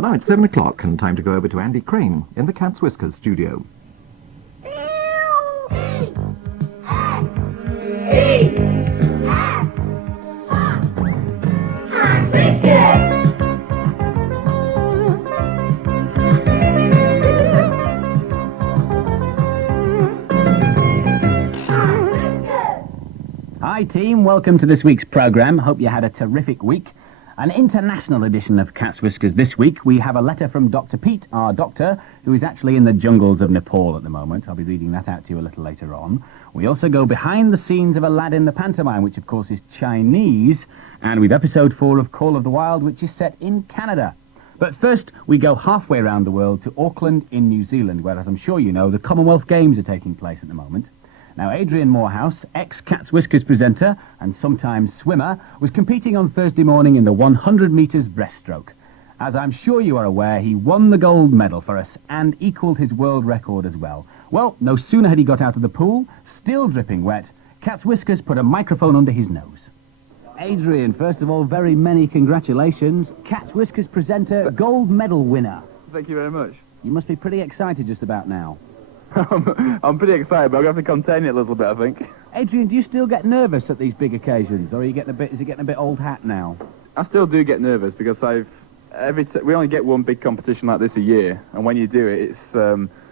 But now it's 7 o'clock and time to go over to Andy Crane in the Cat's Whiskers studio. Hi team, welcome to this week's programme. Hope you had a terrific week. An international edition of Cat's Whiskers this week. We have a letter from Dr. Pete, our doctor, who is actually in the jungles of Nepal at the moment. I'll be reading that out to you a little later on. We also go behind the scenes of Aladdin the pantomime, which of course is Chinese, and we've episode 4 of Call of the Wild, which is set in Canada. But first, we go halfway around the world to Auckland in New Zealand, where, as I'm sure you know, the Commonwealth Games are taking place at the moment. Now, Adrian Moorhouse, ex-Cat's Whiskers presenter and sometimes swimmer, was competing on Thursday morning in the 100 metres breaststroke. As I'm sure you are aware, he won the gold medal for us and equalled his world record as well. Well, no sooner had he got out of the pool, still dripping wet, Cat's Whiskers put a microphone under his nose. Adrian, first of all, very many congratulations. Cat's Whiskers presenter, gold medal winner. Thank you very much. You must be pretty excited just about now. I'm pretty excited, but I'm going to have to contain it a little bit, I think. Adrian, do you still get nervous at these big occasions, or are you getting is it getting a bit old hat now? I still do get nervous because we only get one big competition like this a year, and when you do it, it's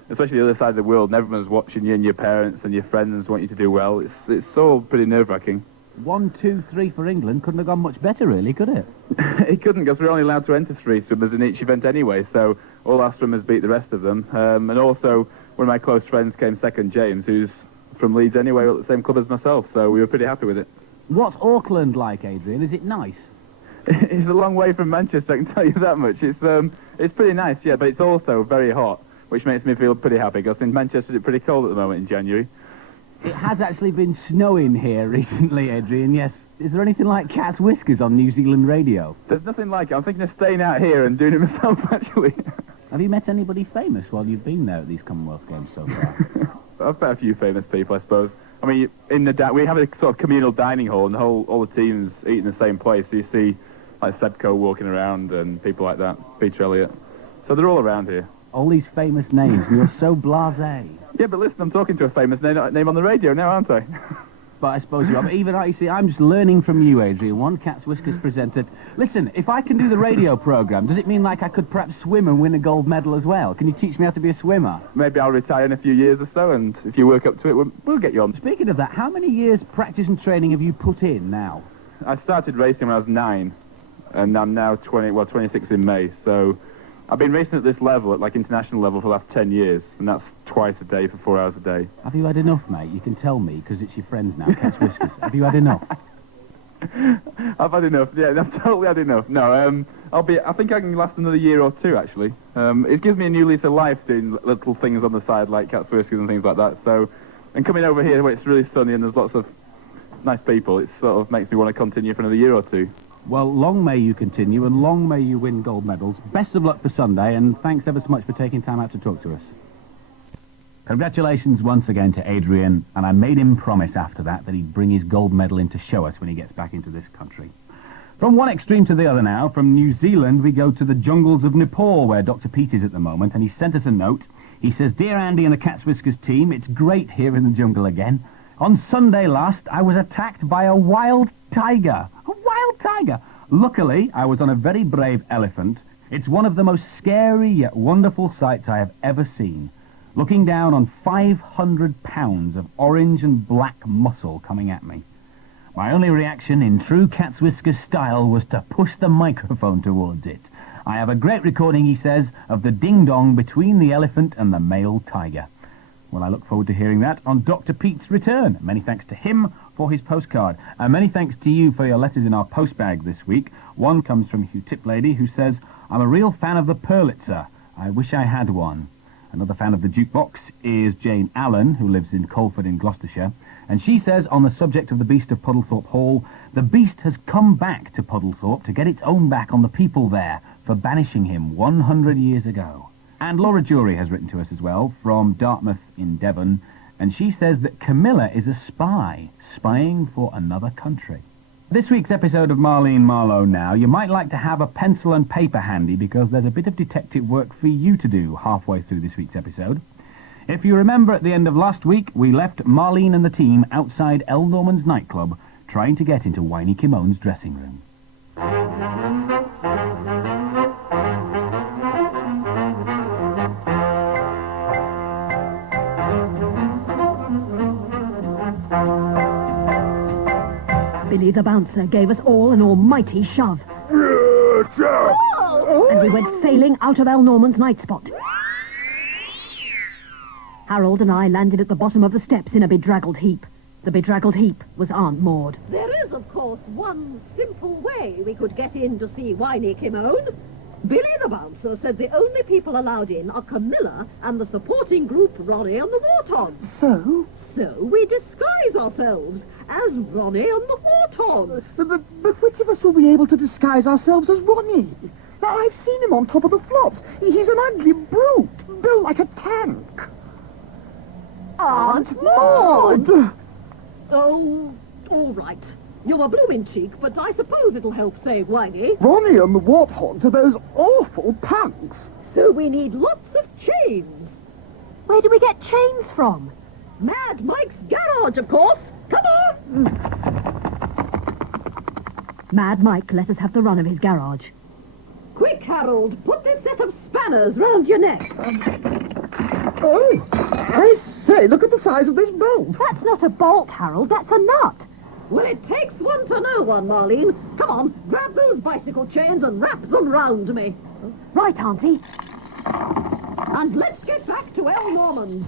especially the other side of the world, and everyone's watching you, and your parents and your friends want you to do well. It's all pretty nerve-wracking. 1, 2, 3 for England couldn't have gone much better, really, could it? It couldn't, because we're only allowed to enter 3 swimmers in each event anyway, so all our swimmers beat the rest of them. And also, one of my close friends came second, James, who's from Leeds anyway, at the same club as myself, so we were pretty happy with it. What's Auckland like, Adrian? Is it nice? It's a long way from Manchester, I can tell you that much. It's pretty nice, yeah, but it's also very hot, which makes me feel pretty happy, because in Manchester it's pretty cold at the moment in January. It has actually been snowing here recently, Adrian, yes. Is there anything like Cat's Whiskers on New Zealand radio? There's nothing like it. I'm thinking of staying out here and doing it myself, actually. Have you met anybody famous while you've been there at these Commonwealth Games so far? I've met a few famous people, I suppose. I mean, we have a sort of communal dining hall, and all the teams eat in the same place. So you see, like, Sebco walking around and people like that, Peter Elliott. So they're all around here. All these famous names, and you're so blasé. Yeah, but listen, I'm talking to a famous name on the radio now, aren't I? But I suppose you are. But even you see, I'm just learning from you, Adrian. One Cat's Whiskers presented. Listen, if I can do the radio programme, does it mean like I could perhaps swim and win a gold medal as well? Can you teach me how to be a swimmer? Maybe I'll retire in a few years or so, and if you work up to it, we'll get you on. Speaking of that, how many years practice and training have you put in now? I started racing when I was 9, and I'm now 26 in May, so I've been racing at this level, at like international level, for the last 10 years, and that's twice a day for 4 hours a day. Have you had enough, mate? You can tell me, because it's your friends now, Cat's Whiskers. Have you had enough? I've had enough, yeah, I've totally had enough. No, I think I can last another year or 2, actually. It gives me a new lease of life doing little things on the side, like Cat's Whiskers and things like that, so, and coming over here where it's really sunny and there's lots of nice people, it sort of makes me want to continue for another year or 2. Well, long may you continue, and long may you win gold medals. Best of luck for Sunday, and thanks ever so much for taking time out to talk to us. Congratulations once again to Adrian, and I made him promise after that he'd bring his gold medal in to show us when he gets back into this country. From one extreme to the other now, from New Zealand we go to the jungles of Nepal, where Dr. Pete is at the moment, and he sent us a note. He says, "Dear Andy and the Cat's Whiskers team, it's great here in the jungle again. On Sunday last, I was attacked by a wild tiger. A wild tiger! Luckily, I was on a very brave elephant. It's one of the most scary yet wonderful sights I have ever seen. Looking down on 500 pounds of orange and black muscle coming at me. My only reaction in true Cat's Whiskers style was to push the microphone towards it. I have a great recording," he says, "of the ding-dong between the elephant and the male tiger." Well, I look forward to hearing that on Dr. Pete's return. Many thanks to him for his postcard. And many thanks to you for your letters in our postbag this week. One comes from Hugh Tiplady, who says, "I'm a real fan of the Purlitzer. I wish I had one." Another fan of the jukebox is Jane Allen, who lives in Colford in Gloucestershire. And she says, on the subject of the beast of Puddlethorpe Hall, the beast has come back to Puddlethorpe to get its own back on the people there for banishing him 100 years ago. And Laura Jury has written to us as well, from Dartmouth in Devon, and she says that Camilla is a spy, spying for another country. This week's episode of Marlene Marlowe now, you might like to have a pencil and paper handy because there's a bit of detective work for you to do halfway through this week's episode. If you remember at the end of last week, we left Marlene and the team outside El Norman's nightclub trying to get into Whiny Kimone's dressing room. Billy the bouncer gave us all an almighty shove. And we went sailing out of El Norman's night spot. Harold and I landed at the bottom of the steps in a bedraggled heap. The bedraggled heap was Aunt Maud. There is, of course, one simple way we could get in to see Whiny Kimone. Billy the bouncer said the only people allowed in are Camilla and the supporting group Ronnie and the Warthogs. So? So we disguise ourselves as Ronnie and the Warthogs. But which of us will be able to disguise ourselves as Ronnie? Now, I've seen him on top of the flops. He's an ugly brute, built like a tank. Aunt Maud! Oh, all right. You're a blooming cheek, but I suppose it'll help save Whiny. Ronnie and the Warthogs are those awful punks. So we need lots of chains. Where do we get chains from? Mad Mike's garage, of course. Come on! Mad Mike let us have the run of his garage. Quick, Harold, put this set of spanners round your neck. Oh, I say, look at the size of this bolt. That's not a bolt, Harold, that's a nut. Well, it takes one to know one, Marlene. Come on, grab those bicycle chains and wrap them round me. Right, Auntie. And let's get back to El Norman's.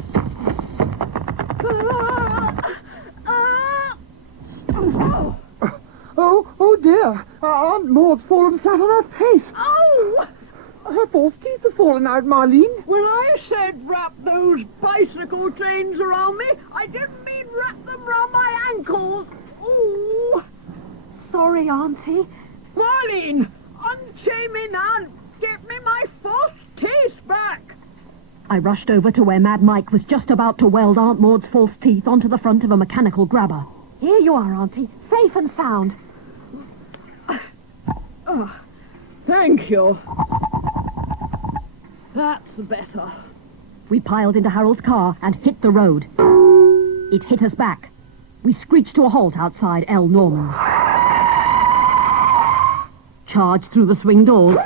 Oh dear. Aunt Maud's fallen flat on her face. Ow! Her false teeth have fallen out, Marlene. When I said wrap those bicycle chains around me, I didn't mean wrap them round my ankles. Ooh! Sorry, Auntie. Marlene, unchain me now and give me my false teeth back. I rushed over to where Mad Mike was just about to weld Aunt Maud's false teeth onto the front of a mechanical grabber. Here you are, Auntie, safe and sound. Thank you. That's better. We piled into Harold's car and hit the road. It hit us back. We screeched to a halt outside El Norman's. Charged through the swing doors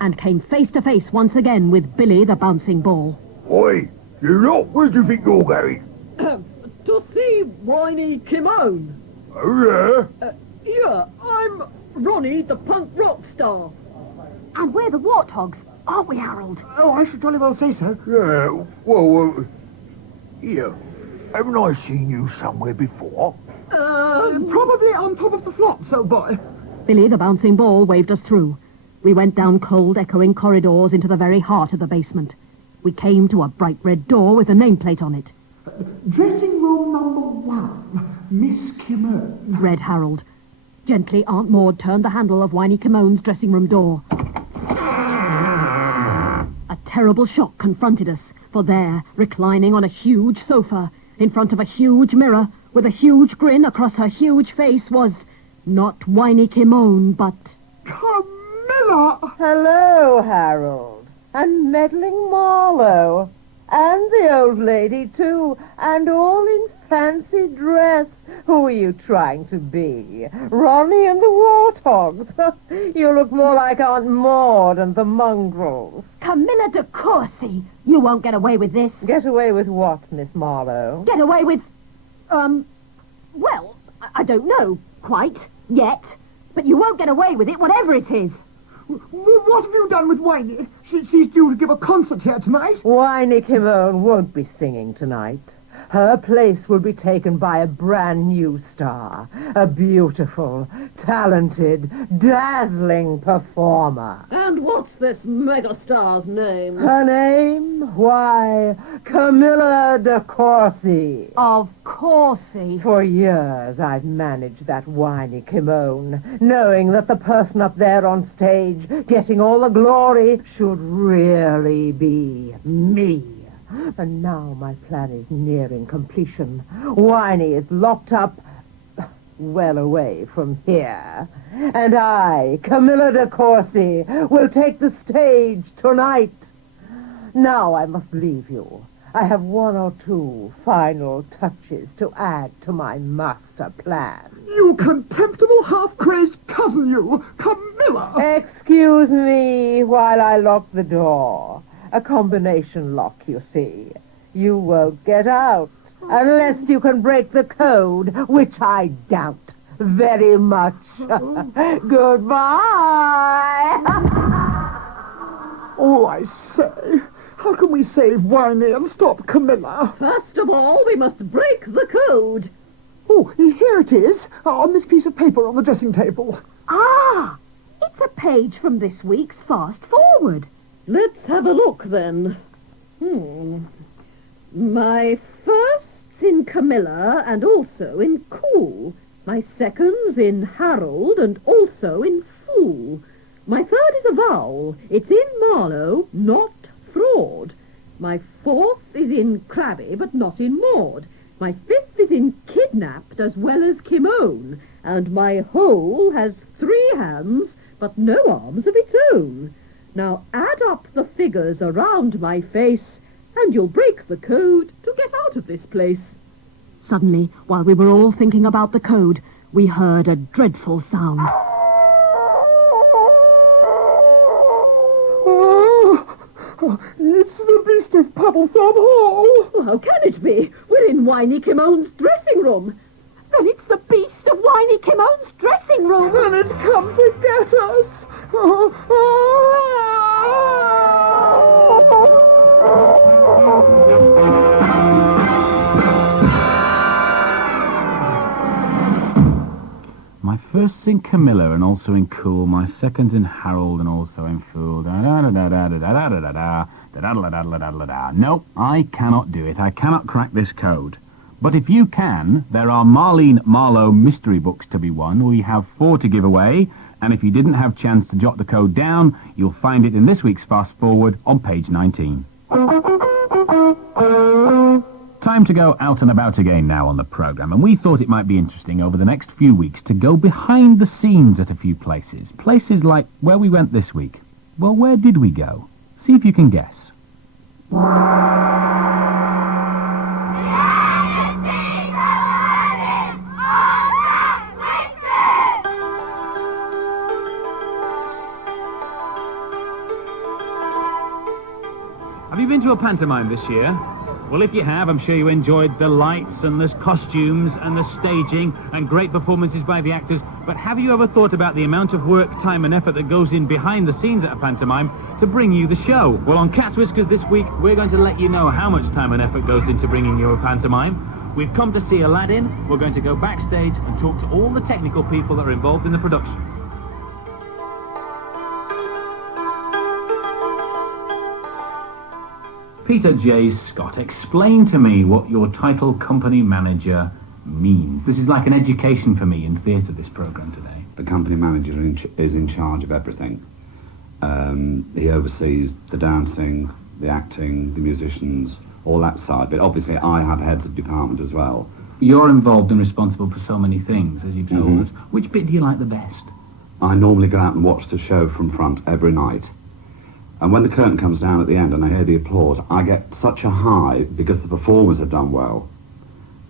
and came face to face once again with Billy the bouncing ball. Oi, you lot, where do you think you're going? To see Whiny Kimone. Oh, yeah? Yeah, I'm Ronnie the punk rock star. And we're the Warthogs, aren't we, Harold? Oh, I should jolly well say so. Yeah, well, yeah. Haven't I seen you somewhere before? Probably on top of the flops, old boy. Billy the bouncing ball waved us through. We went down cold, echoing corridors into the very heart of the basement. We came to a bright red door with a nameplate on it. Dressing room number 1, Miss Kimone. Read Harold. Gently, Aunt Maud turned the handle of Whiny Kimone's dressing room door. A terrible shock confronted us, for there, reclining on a huge sofa, in front of a huge mirror, with a huge grin across her huge face, was not Whiny Kimone, but... Camilla! Hello, Harold. And meddling Marlowe. And the old lady, too. And all in fancy dress. Who are you trying to be? Ronnie and the Warthogs? You look more like Aunt Maud and the mongrels. Camilla de Courcy! You won't get away with this. Get away with what, Miss Marlowe? Get away with... well, I don't know, quite, yet. But you won't get away with it, whatever it is. What have you done with Whiny? She's due to give a concert here tonight. Whiny Kimone won't be singing tonight. Her place will be taken by a brand new star. A beautiful, talented, dazzling performer. And what's this megastar's name? Her name? Why, Camilla de Courcy. Of coursey. For years I've managed that Whiny Kimone, knowing that the person up there on stage, getting all the glory, should really be me. And now my plan is nearing completion. Whiny is locked up well away from here. And I, Camilla de Courcy, will take the stage tonight. Now I must leave you. I have one or two final touches to add to my master plan. You contemptible half-crazed cousin, you! Camilla! Excuse me while I lock the door. A combination lock, you see. You won't get out unless you can break the code, which I doubt very much. Goodbye! Oh, I say, how can we save Winey and stop Camilla? First of all, we must break the code. Oh, here it is, on this piece of paper on the dressing table. Ah! It's a page from this week's Fast Forward. Let's have a look, then. My firsts in Camilla and also in Cool. My seconds in Harold and also in Fool. My third is a vowel. It's in Marlowe, not fraud. My fourth is in Crabby, but not in Maud. My fifth is in kidnapped as well as Kimone. And my whole has 3 hands, but no arms of its own. Now add up the figures around my face, and you'll break the code to get out of this place. Suddenly, while we were all thinking about the code, we heard a dreadful sound. Oh, it's the beast of Puddlethorpe Hall! Well, how can it be? We're in Winey Kimone's dressing room. Then it's the beast of Winey Kimone's dressing room! And it's come to get us! My first's in Camilla and also in Cool. My second's in Harold and also in Fool. No, I cannot do it. I cannot crack this code. But if you can, there are Marlene Marlowe mystery books to be won. We have 4 to give away. And if you didn't have chance to jot the code down, you'll find it in this week's Fast Forward on page 19. Time to go out and about again now on the programme, and we thought it might be interesting over the next few weeks to go behind the scenes at a few places. Places like where we went this week. Well, where did we go? See if you can guess. Have you been to a pantomime this year? Well, if you have, I'm sure you enjoyed the lights and the costumes and the staging and great performances by the actors. But have you ever thought about the amount of work, time and effort that goes in behind the scenes at a pantomime to bring you the show? Well, on Cat's Whiskers this week, we're going to let you know how much time and effort goes into bringing you a pantomime. We've come to see Aladdin. We're going to go backstage and talk to all the technical people that are involved in the production. Peter J. Scott, explain to me what your title company manager means. This is like an education for me in theatre, this programme today. The company manager is in charge of everything. He oversees the dancing, the acting, the musicians, all that side. But obviously I have heads of department as well. You're involved and responsible for so many things, as you've told us. Which bit do you like the best? I normally go out and watch the show from front every night. And when the curtain comes down at the end and I hear the applause, I get such a high because the performers have done well.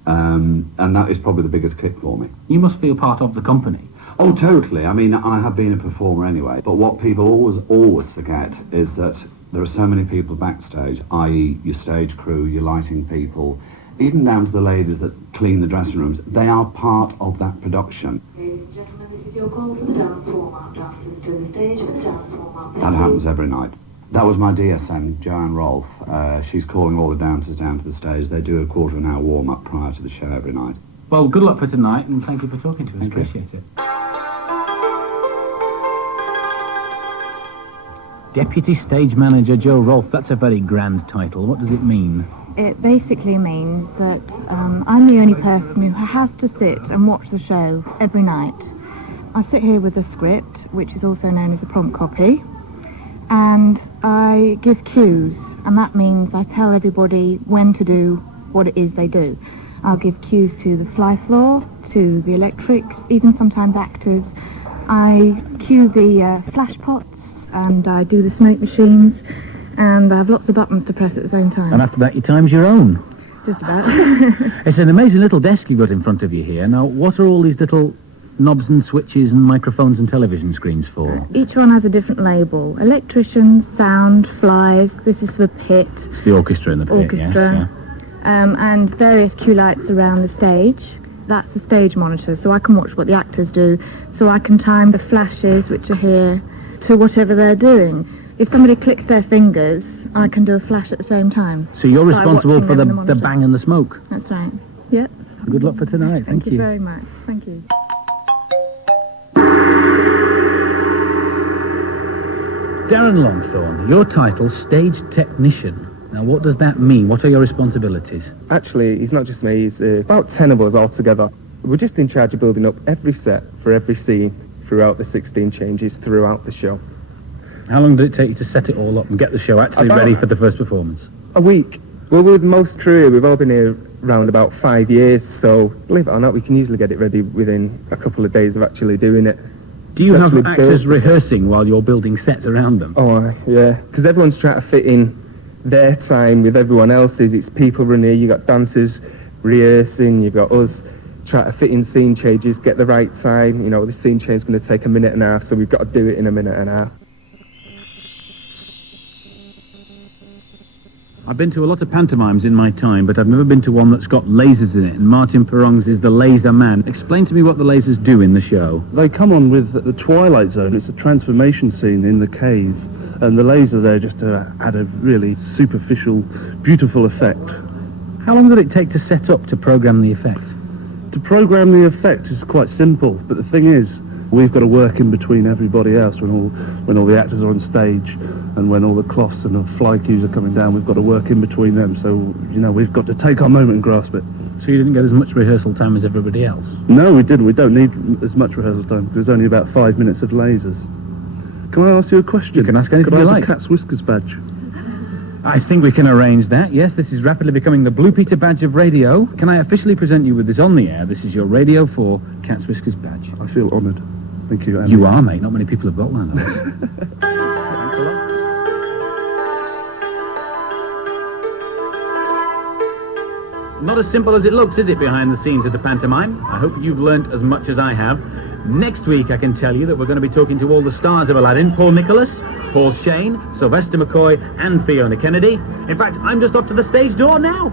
And that is probably the biggest kick for me. You must feel part of the company. Oh, totally. I mean, I have been a performer anyway. But what people always forget is that there are so many people backstage, i.e. your stage crew, your lighting people, even down to the ladies that clean the dressing rooms. They are part of that production. Ladies and gentlemen, this is your call for the dance warm-up. Dancers to the stage for the dance warm-up. That happens every night. That was my DSM, Joanne Rolfe. She's calling all the dancers down to the stage. They do a quarter of an hour warm-up prior to the show every night. Well, good luck for tonight, and thank you for talking to us. Appreciate it. Deputy Stage Manager Joe Rolfe, that's a very grand title. What does it mean? It basically means that I'm the only person who has to sit and watch the show every night. I sit here with a script, which is also known as a prompt copy, and I give cues, and that means I tell everybody when to do what it is they do. I'll give cues to the fly floor, to the electrics, even sometimes actors. I cue the flash pots, and I do the smoke machines, and I have lots of buttons to press at the same time. And after that, your time's your own. Just about. It's an amazing little desk you've got in front of you here. Now, what are all these little knobs and switches and microphones and television screens for? Each one has a different label. Electricians, sound, flies. This is for the pit. It's the orchestra in the pit, Orchestra. yes, And various cue lights around the stage. That's the stage monitor, so I can watch what the actors do. So I can time the flashes, which are here, to whatever they're doing. If somebody clicks their fingers, I can do a flash at the same time. So you're responsible for the monitor. bang and the smoke. That's right. Yep. Good luck for tonight. Thank you. Very much. Thank you. Darren Longthorne, your title, stage technician. Now, what does that mean? What are your responsibilities? Actually, he's not just me, he's about 10 of us all together. We're just in charge of building up every set for every scene throughout the 16 changes throughout the show. How long did it take you to set it all up and get the show actually ready for the first performance? A week. Well, with most crew, we've all been here around about 5 years, so believe it or not, we can usually get it ready within a couple of days of actually doing it. Do you have actors rehearsing while you're building sets around them? Oh, yeah, because everyone's trying to fit in their time with everyone else's. It's people running here, you've got dancers rehearsing, you've got us trying to fit in scene changes, get the right time. You know, the scene change is going to take a minute and a half, so we've got to do it in a minute and a half. I've been to a lot of pantomimes in my time, but I've never been to one that's got lasers in it, and Martin Perrongs is the laser man. Explain to me what the lasers do in the show. They come on with the Twilight Zone. It's a transformation scene in the cave, and the laser there just had a really superficial, beautiful effect. How long did it take to set up to program the effect? To program the effect is quite simple, but the thing is, we've got to work in between everybody else when all the actors are on stage, and when all the cloths and the fly cues are coming down, we've got to work in between them. So, you know, we've got to take our moment and grasp it. So you didn't get as much rehearsal time as everybody else? No, we didn't. We don't need as much rehearsal time. There's only about 5 minutes of lasers. Can I ask you a question? You can ask anything you like. Could I have a Cat's Whiskers badge? I think we can arrange that. Yes, this is rapidly becoming the Blue Peter badge of radio. Can I officially present you with this on the air? This is your Radio 4 Cat's Whiskers badge. I feel honoured. Thank you, Andy. You are, mate. Not many people have got one of those. Thanks a lot. Not as simple as it looks, is it, behind the scenes at a pantomime? I hope you've learnt as much as I have. Next week, I can tell you that we're going to be talking to all the stars of Aladdin: Paul Nicholas, Paul Shane, Sylvester McCoy, and Fiona Kennedy. In fact, I'm just off to the stage door now.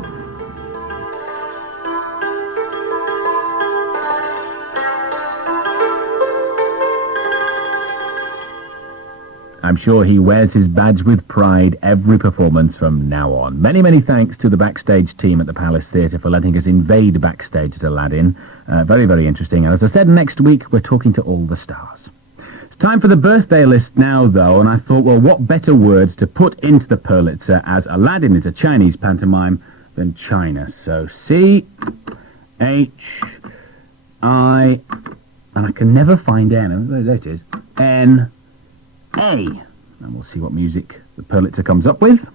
I'm sure he wears his badge with pride every performance from now on. Many, many thanks to the backstage team at the Palace Theatre for letting us invade backstage at Aladdin. Very, very interesting. And as I said, next week we're talking to all the stars. It's time for the birthday list now, though, and I thought, well, what better words to put into the Purlitzer, as Aladdin is a Chinese pantomime, than China. So C-H-I, and I can never find N. There it is. N. A. And we'll see what music the Purlitzer comes up with.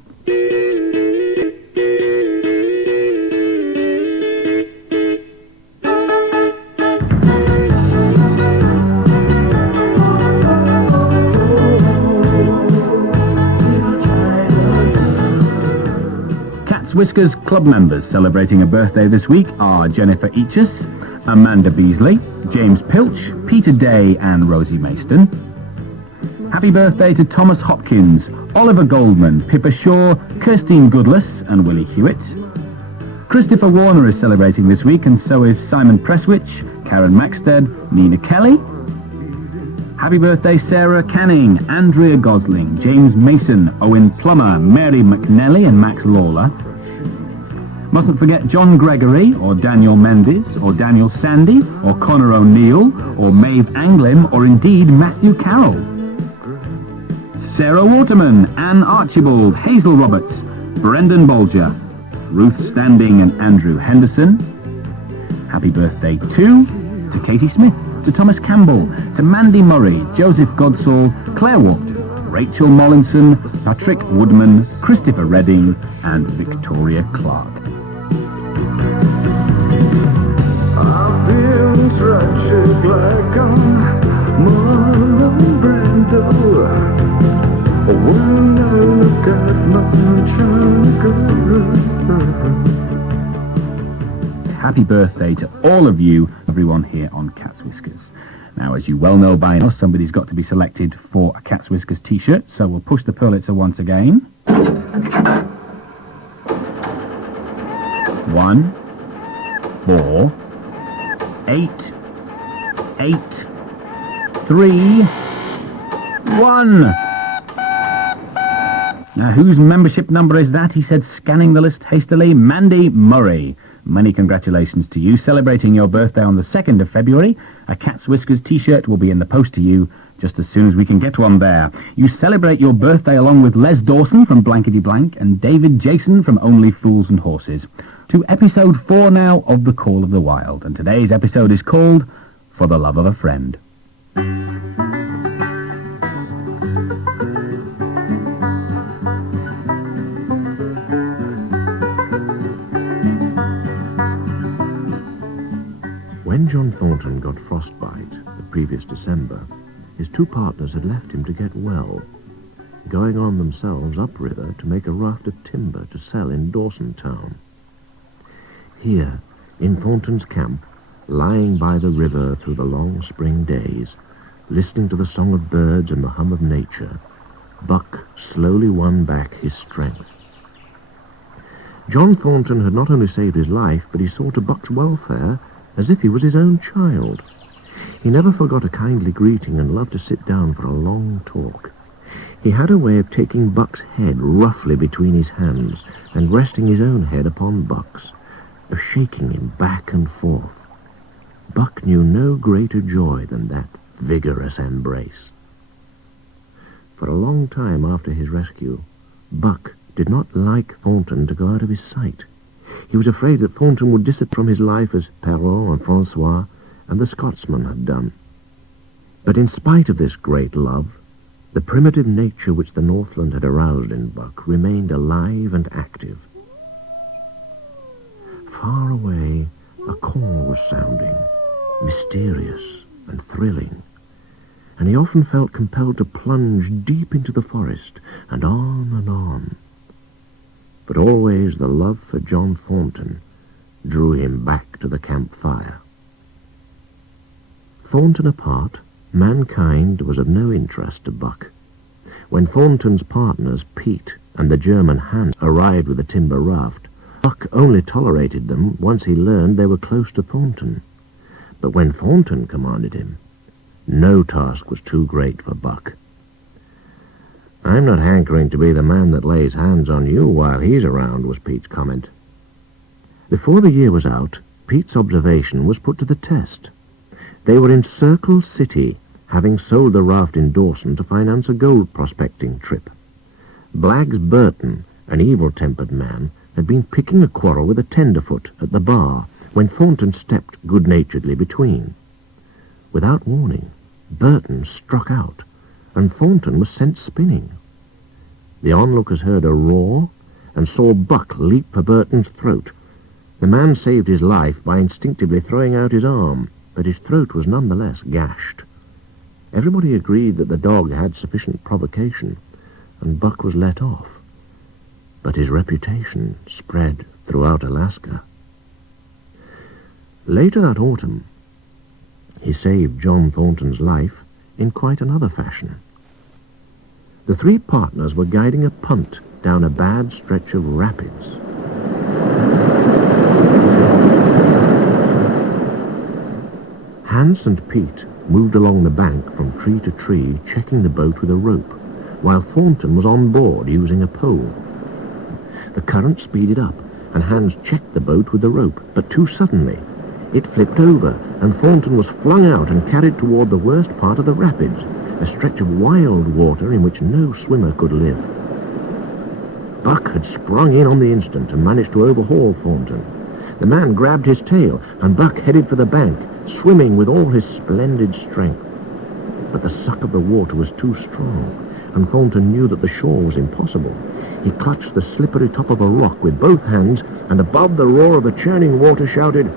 Cat's Whiskers club members celebrating a birthday this week are Jennifer Eachus, Amanda Beasley, James Pilch, Peter Day and Rosie Mayston. Happy birthday to Thomas Hopkins, Oliver Goldman, Pippa Shaw, Kirstine Goodless and Willie Hewitt. Christopher Warner is celebrating this week, and so is Simon Presswich, Karen Maxted, Nina Kelly. Happy birthday Sarah Canning, Andrea Gosling, James Mason, Owen Plummer, Mary McNelly and Max Lawler. Mustn't forget John Gregory, or Daniel Mendes, or Daniel Sandy, or Connor O'Neill, or Maeve Anglin, or indeed Matthew Carroll. Sarah Waterman, Anne Archibald, Hazel Roberts, Brendan Bolger, Ruth Standing and Andrew Henderson. Happy birthday too to Katie Smith, to Thomas Campbell, to Mandy Murray, Joseph Godsall, Claire Watt, Rachel Mollinson, Patrick Woodman, Christopher Redding and Victoria Clark. tragic like Marlon Brando. We'll never look at much younger. Happy birthday to all of you, everyone here on Cat's Whiskers. Now, as you well know by now, somebody's got to be selected for a Cat's Whiskers t-shirt, so we'll push the Purlitzer once again. 1, 4, 8, 8, 3, 1. Now, whose membership number is that? He said, scanning the list hastily. Mandy Murray. Many congratulations to you. Celebrating your birthday on the 2nd of February, a Cat's Whiskers t-shirt will be in the post to you just as soon as we can get one there. You celebrate your birthday along with Les Dawson from Blankety Blank and David Jason from Only Fools and Horses. To episode 4 now of The Call of the Wild, and today's episode is called For the Love of a Friend. When John Thornton got frostbite the previous December, his 2 partners had left him to get well, going on themselves upriver to make a raft of timber to sell in Dawson Town. Here, in Thornton's camp, lying by the river through the long spring days, listening to the song of birds and the hum of nature, Buck slowly won back his strength. John Thornton had not only saved his life, but he saw to Buck's welfare as if he was his own child. He never forgot a kindly greeting and loved to sit down for a long talk. He had a way of taking Buck's head roughly between his hands and resting his own head upon Buck's, of shaking him back and forth. Buck knew no greater joy than that vigorous embrace. For a long time after his rescue, Buck did not like Thornton to go out of his sight. He was afraid that Thornton would disappear from his life as Perrault and Francois and the Scotsman had done. But in spite of this great love, the primitive nature which the Northland had aroused in Buck remained alive and active. Far away, a call was sounding, mysterious and thrilling, and he often felt compelled to plunge deep into the forest and on and on. But always the love for John Thornton drew him back to the campfire. Thornton apart, mankind was of no interest to Buck. When Thornton's partners, Pete and the German Hans, arrived with the timber raft, Buck only tolerated them once he learned they were close to Thornton. But when Thornton commanded him, no task was too great for Buck. "I'm not hankering to be the man that lays hands on you while he's around," was Pete's comment. Before the year was out, Pete's observation was put to the test. They were in Circle City, having sold the raft in Dawson to finance a gold prospecting trip. Blaggs Burton, an evil-tempered man, had been picking a quarrel with a tenderfoot at the bar when Thornton stepped good-naturedly between. Without warning, Burton struck out, and Thornton was sent spinning. The onlookers heard a roar and saw Buck leap for Burton's throat. The man saved his life by instinctively throwing out his arm, but his throat was nonetheless gashed. Everybody agreed that the dog had sufficient provocation, and Buck was let off. But his reputation spread throughout Alaska. Later that autumn, he saved John Thornton's life in quite another fashion. The 3 partners were guiding a punt down a bad stretch of rapids. Hans and Pete moved along the bank from tree to tree, checking the boat with a rope, while Thornton was on board using a pole. The current speeded up, and Hans checked the boat with the rope, but too suddenly. It flipped over, and Thornton was flung out and carried toward the worst part of the rapids, a stretch of wild water in which no swimmer could live. Buck had sprung in on the instant and managed to overhaul Thornton. The man grabbed his tail, and Buck headed for the bank, swimming with all his splendid strength. But the suck of the water was too strong, and Thornton knew that the shore was impossible. He clutched the slippery top of a rock with both hands, and above the roar of the churning water shouted,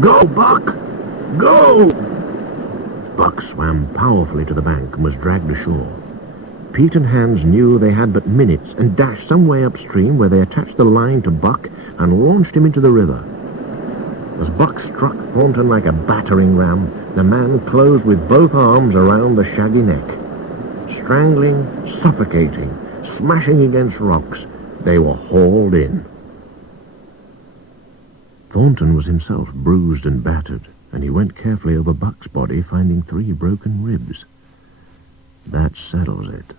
"Go, Buck!" Go! Buck swam powerfully to the bank and was dragged ashore. Pete and Hans knew they had but minutes and dashed some way upstream where they attached the line to Buck and launched him into the river. As Buck struck Thornton like a battering ram, the man closed with both arms around the shaggy neck. Strangling, suffocating, smashing against rocks, they were hauled in. Thornton was himself bruised and battered, and he went carefully over Buck's body, finding 3 broken ribs. "That settles it,"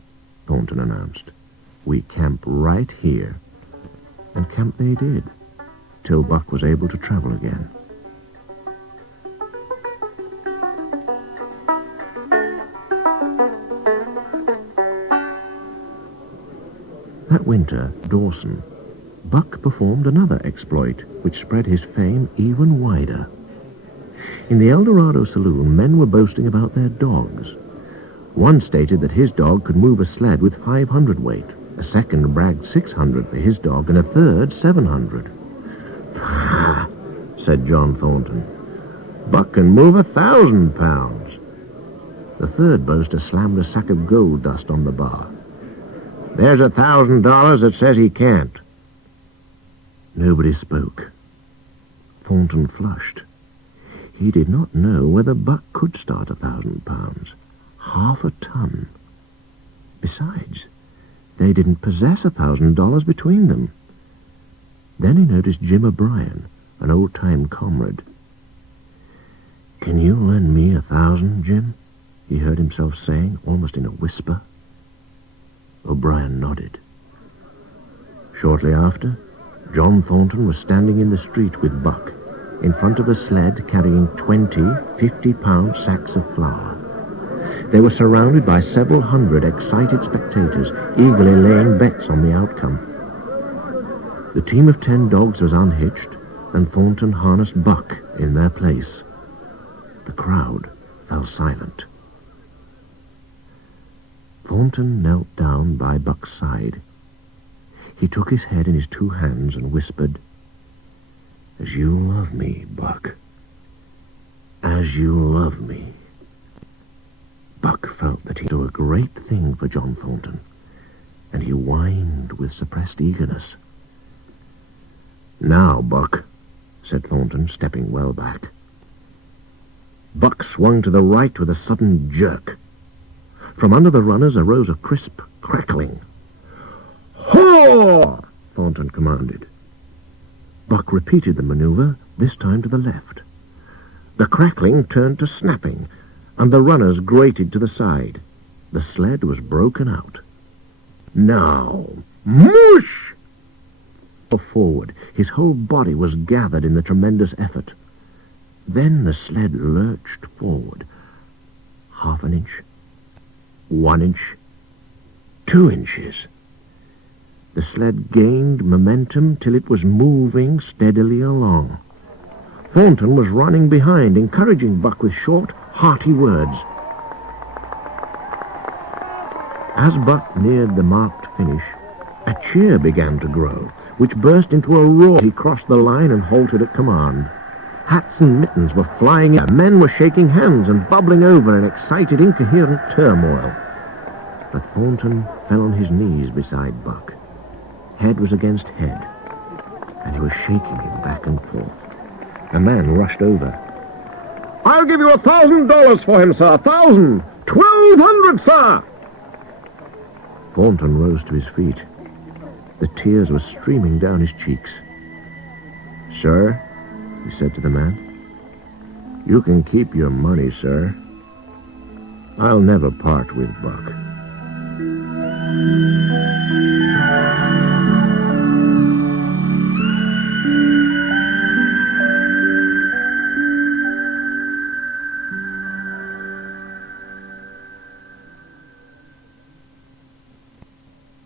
Thornton announced. "We camp right here." And camp they did, till Buck was able to travel again. That winter, Dawson, Buck performed another exploit which spread his fame even wider. In the El Dorado saloon, men were boasting about their dogs. One stated that his dog could move a sled with 500 weight. A second bragged 600 for his dog, and a third 700. "Pah," said John Thornton. "Buck can move 1,000 pounds. The third boaster slammed a sack of gold dust on the bar. "There's $1,000 that says he can't." Nobody spoke. Thornton flushed. He did not know whether Buck could start 1,000 pounds. Half a ton. Besides, they didn't possess $1,000 between them. Then he noticed Jim O'Brien, an old-time comrade. "Can you lend me 1,000, Jim?" he heard himself saying, almost in a whisper. O'Brien nodded. Shortly after, John Thornton was standing in the street with Buck, in front of a sled carrying 20 50-pound sacks of flour. They were surrounded by several hundred excited spectators, eagerly laying bets on the outcome. The team of 10 dogs was unhitched, and Thornton harnessed Buck in their place. The crowd fell silent. Thornton knelt down by Buck's side. He took his head in his 2 hands and whispered, "As you love me, Buck. As you love me." Buck felt that he'd do a great thing for John Thornton, and he whined with suppressed eagerness. "Now, Buck," said Thornton, stepping well back. Buck swung to the right with a sudden jerk. From under the runners arose a crisp crackling. "Haw!" Thornton commanded. Buck repeated the maneuver, this time to the left. The crackling turned to snapping, and the runners grated to the side. The sled was broken out. "Now, mush!" Forward, his whole body was gathered in the tremendous effort. Then the sled lurched forward. 1/2 inch, 1 inch, 2 inches. The sled gained momentum till it was moving steadily along. Thornton was running behind, encouraging Buck with short, hearty words. As Buck neared the marked finish, a cheer began to grow, which burst into a roar. He crossed the line and halted at command. Hats and mittens were flying in. Men were shaking hands and bubbling over in excited, incoherent turmoil. But Thornton fell on his knees beside Buck. Head was against head, and he was shaking him back and forth. A man rushed over. "I'll give you $1,000 for him, sir. 1,000! 1,200, sir!" Thornton rose to his feet. The tears were streaming down his cheeks. "Sir," he said to the man, "you can keep your money, sir. I'll never part with Buck."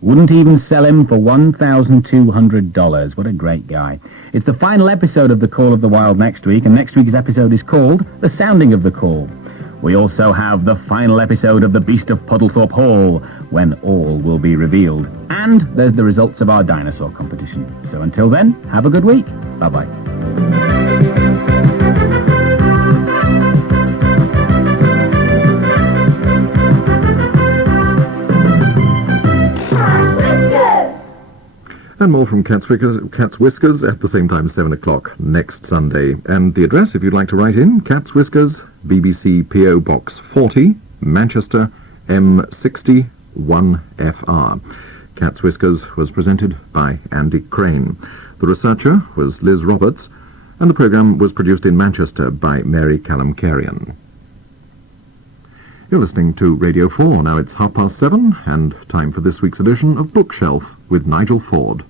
Wouldn't even sell him for $1,200. What a great guy. It's the final episode of The Call of the Wild next week, and next week's episode is called The Sounding of the Call. We also have the final episode of The Beast of Puddlethorpe Hall, when all will be revealed. And there's the results of our dinosaur competition. So until then, have a good week. Bye-bye. And more from Cat's Whiskers at the same time, 7 o'clock next Sunday. And the address, if you'd like to write in, Cat's Whiskers, BBC PO Box 40, Manchester, M60 1FR. Cat's Whiskers was presented by Andy Crane. The researcher was Liz Roberts, and the programme was produced in Manchester by Mary Callum-Carrion. You're listening to Radio 4. Now it's 7:30, and time for this week's edition of Bookshelf with Nigel Ford.